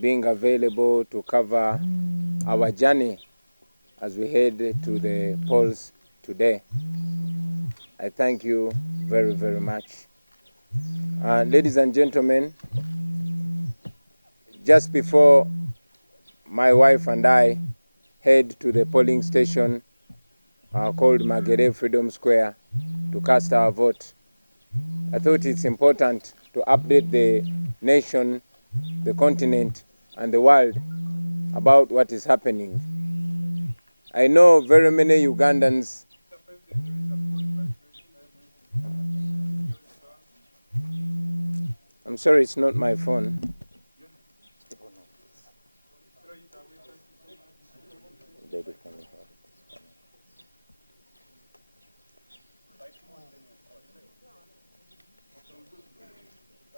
being available to cover our journey as we head to the polls today. I thank you very, very much. Ladies and gentlemen, just before my wife and I head to the polling station called Margaret Freedom Square to cast our vote, I thought it's important to update the nation, the continent, and the world about what is happening. I know very many Ugandans I'm sorry, it's not my phone.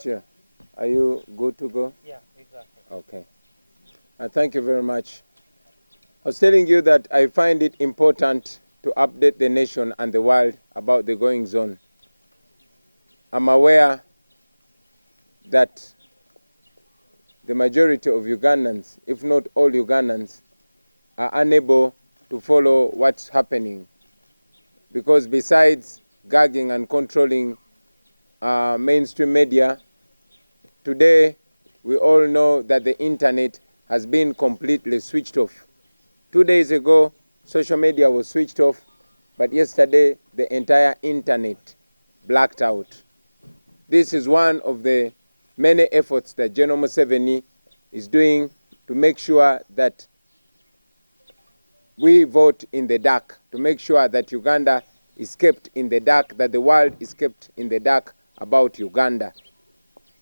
Sure. Are you good to go? Yeah, exactly. Okay. Thank you very much. I was telling you that I find it important to update the nation and the world about the going zone. I'm aware that the majority of Ugandans, if not all Ugandans, are unable to follow what's happening because besides gagging and controlling mainstream media, today we all know that the internet has been completely switched off. 2 days ago, social media was switched off, but yesterday the entire internet blacked out. This is one of the many efforts that General Museveni is doing to make sure that we vote in the dark, to make sure that Uganda is kept in the dark, that the world is kept in the dark about Uganda.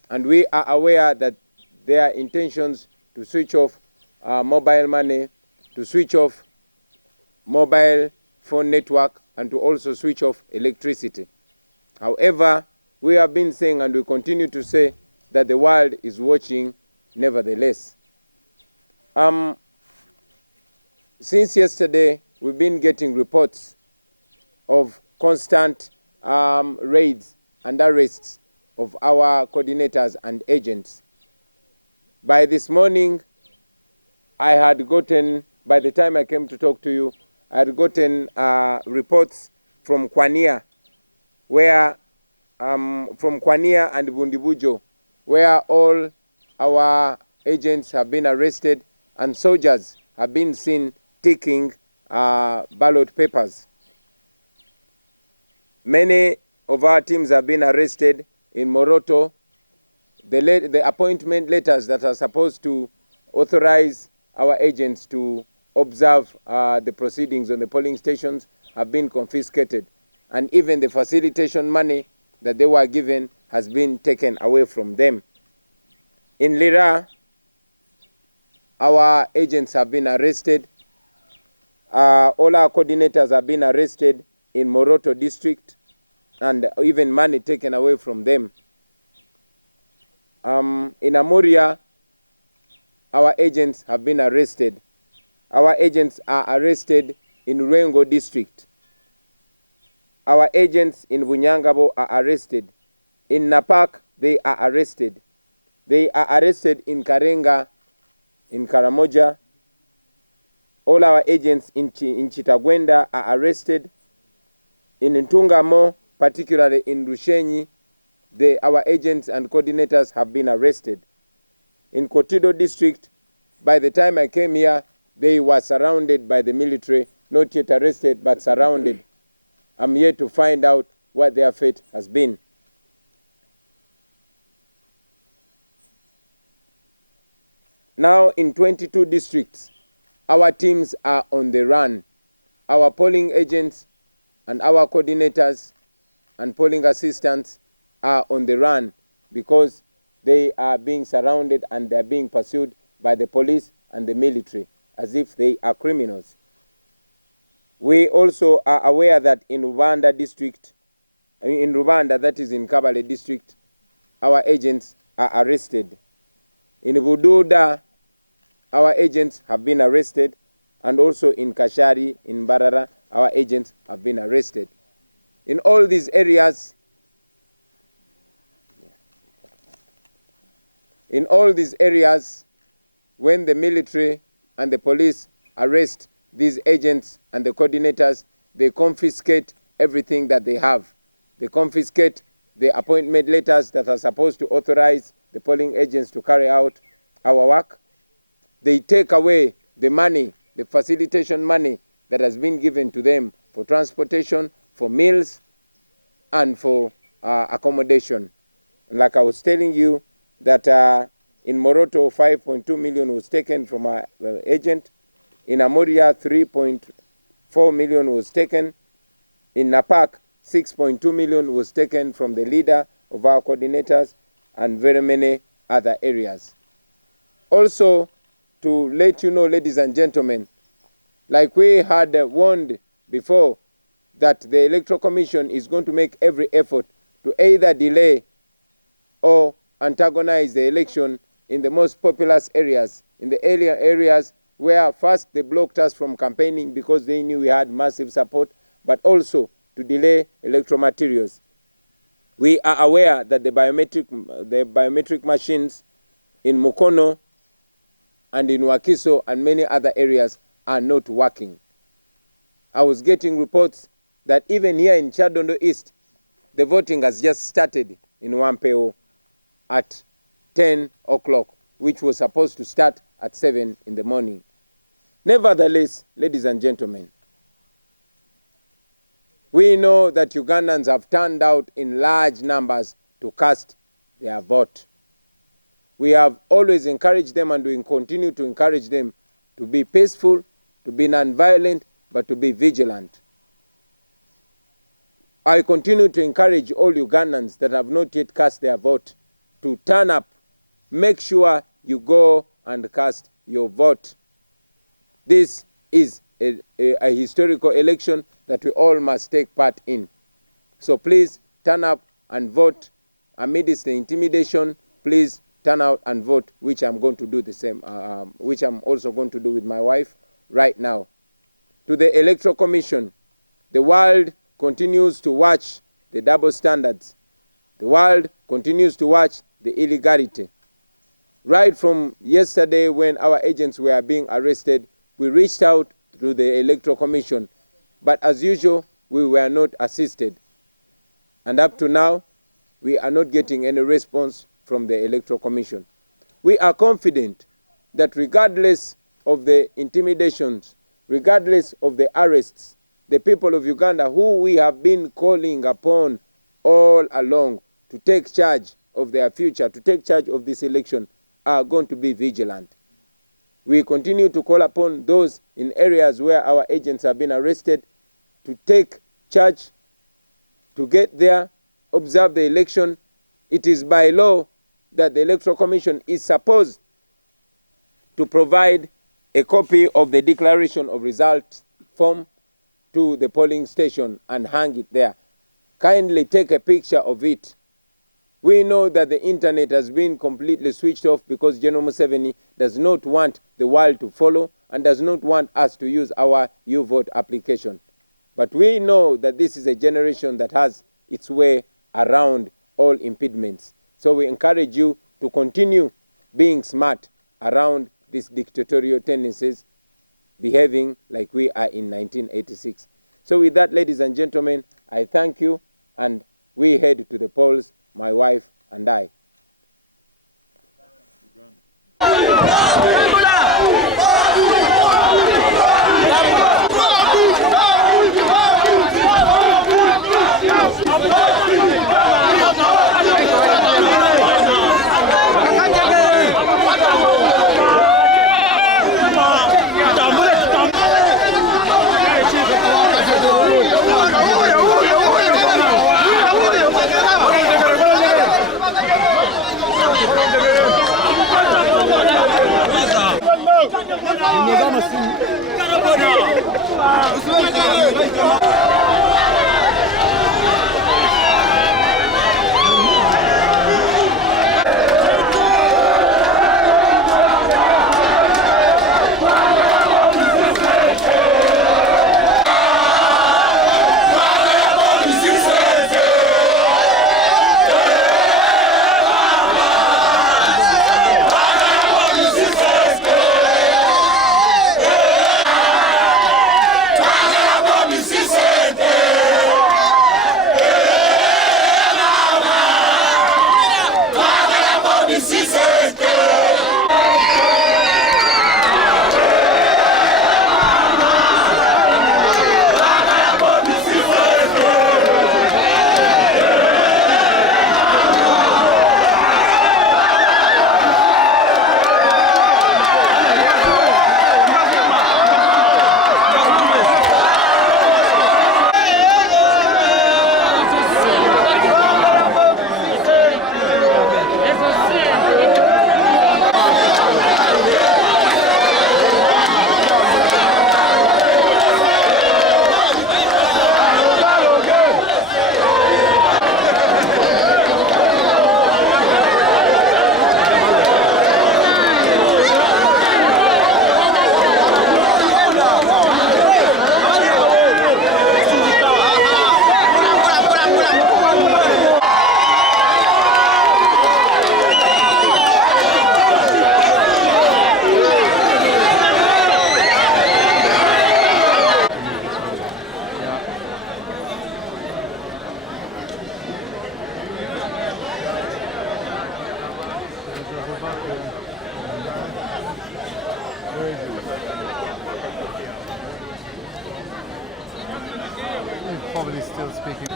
And we are aware that there are intentions to switch off mobile money, to switch off mobile phone network, and to also switch off electricity. However, we have been saying and we continue to say that the world is watching nevertheless. Since yesterday, we've been getting reports of constant raids and arrests of our coordinators and agents. By this morning, I had gotten, by the time I came to talk to you, I had gotten reports from Kwania, where from Kwania and Bundibujo, where all our agents have been arrested and soldiers have been seen taking ballot papers. Many of our teams have been arrested in Moroto. The appointment letters that are supposed to authorize our agents to observe the proceedings on the polling stations have been confiscated. And even the facilitation money that they were given has been taken away from them. In Lira, our agents have been arrested. All our coordinators have been arrested in Moroto district and even money taken away from them. In Amuria, our agents have been arrested. Our agents are arrested in Rengo district. Our agents in Bunyangabo are arrested. In Napak, they are arrested. They are arrested in Karenga, in Karamoja. All our agents in Chitagwenda are arrested. In Ntungamo, particularly in Rushenyi, our agents and coordinators have been arrested. In Kotido district, by the time I came here, they were surrounded by the military, not yet arrested, but surrounded. I'm here to find out what their fate has been. Now in 22 districts, our teams are on the run. Our polling agents and our coordinators and polling assistants are on the run because they are being surrounded and they are being pursued by the police and the military as if they are criminals. We also are aware that in Rwanda district, in Rwanda, that is in Kabale district, our agents are arrested. In Bududa, our agents have been arrested, and also in Kashari, in Barara, our agents have been arrested. In all these areas, when the military and the police arrest these agents and the coordinators, they confiscate everything that they have. They confiscate the appointment letters that are supposed to authorize the polling agents to carry out our work. They take away the money, the facilitation money that has been given to them for transportation, for meals, and for accommodation. Like I was telling you, that in Moroto, 5.2 million was taken from our agent. In Amoria, 3.4 million was taken. In Napak, 6.2 million was taken from the leader of our coordinators, and very many other areas. Also, to let you know, ladies and gentlemen, like we had warned before, that the Electoral Commission is going to make every effort to either delay or antagonize the election in the most populous areas, in the earlier areas where first they blocked us from campaigning because they knew we had massive support, but also to delay electoral materials. We are aware that the biometric machines in Mukono and in Wakiso and many other areas are not working. I was getting reports that even here in Chadondo East, the voting has just started in Wampeo at 10 o'clock, which was supposed to start at 7 in the morning. Nevertheless, ladies and gentlemen, we know that Ugandans have turned out in large numbers to cast their vote. We have always encouraged them, and we continue to encourage them to be peaceful, to be non-violent, but to be vigilant. I continue to encourage all Ugandans that have not yet cast their vote to turn up. Make sure you go and cast your vote. This is a historical election that we all must take part in. So please turn up and vote. Amidst the intimidation, please turn out and vote, which I'm going to do the same, which I'm also going to do with my wife right now. To the Electoral Commission, the world continues to watch the double standards. The world continues to watch the illegality. Right from yesterday, when our agents were being arrested, we reached out to the Electoral Commission, but as usual, we were not assisted. And up to now, we are not getting any response from the Electoral Commission. We are confident that regardless of the intimidations, regardless of the arrests, the people of Uganda, who we have been calling upon all along to take charge of their future, to take charge of this election, are going to be vigilant. We continue to call upon those in areas where our agents have been arrested to take charge, to get there, observe the election. It is by law that the Electoral Commission is supposed to provide a copy of the declaration of results form to the polling station and hang it there. Kindly take a picture of it. We know that the internet has been completely switched off because General Museveni does not want the world to follow and does not want us to use our U-Vote application. But we know that this is a generation that has its way around all impediments. So we encourage you to continue being smart around these dictatorial tendencies, behaving like we are in 1986. So with that, ladies and gentlemen, I thank you, and we head to the polls, my wife and I. probably still speaking.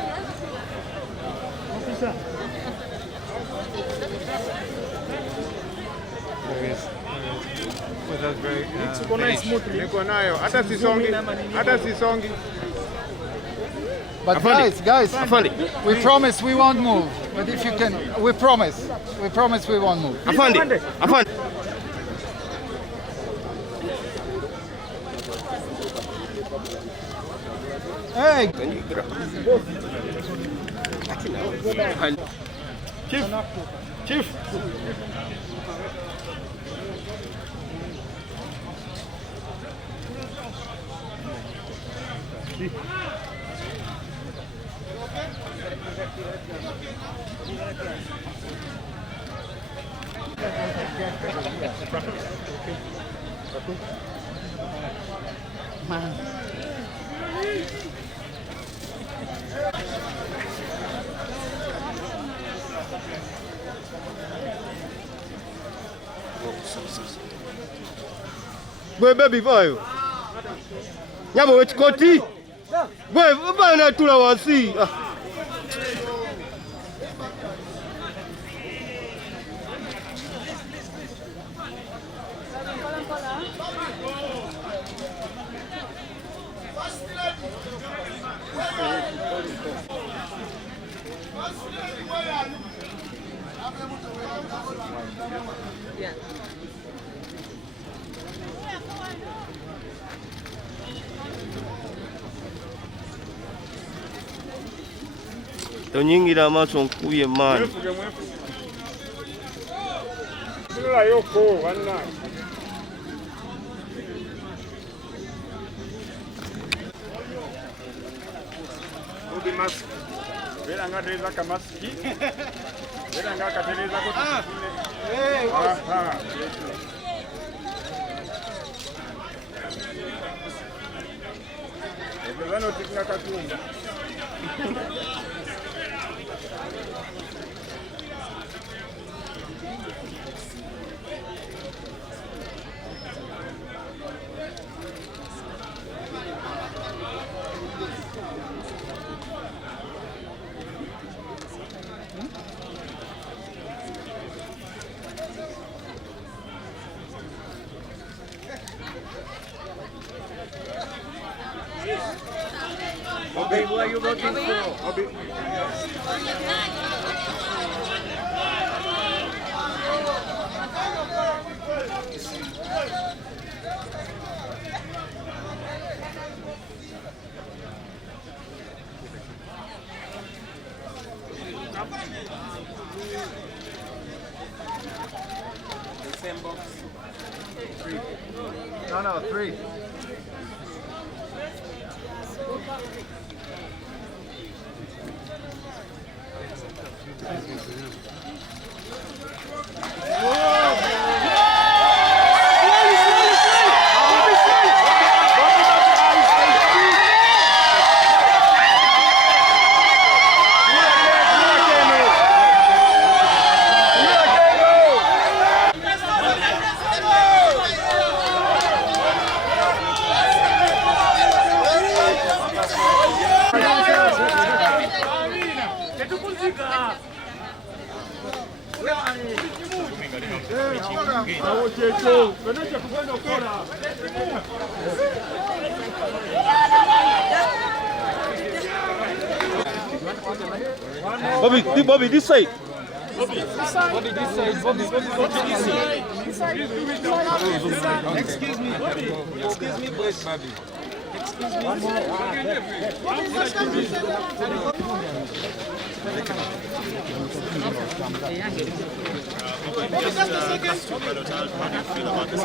There he is. With us very Niko nayo. Hata sisongi. But guys, we promise we won't move. But if you can, we promise we won't move. Afande. Hey! Chief. Gwe baby vayo. Nyabo wechikoti. Gwe bana tula wasi. Yeah. Tonyingira amaso nkuye maani. Obi mask. Bela ngatereza ka mask. Bela ngakatereza ko tukune. Aha. Ebezano tikna katumba. Bobby. The same box. 3. No, 3. Bobby, this side. Bobby, this side. Please do it now. Excuse me, please, Bobby. One more. Just how do you feel about this?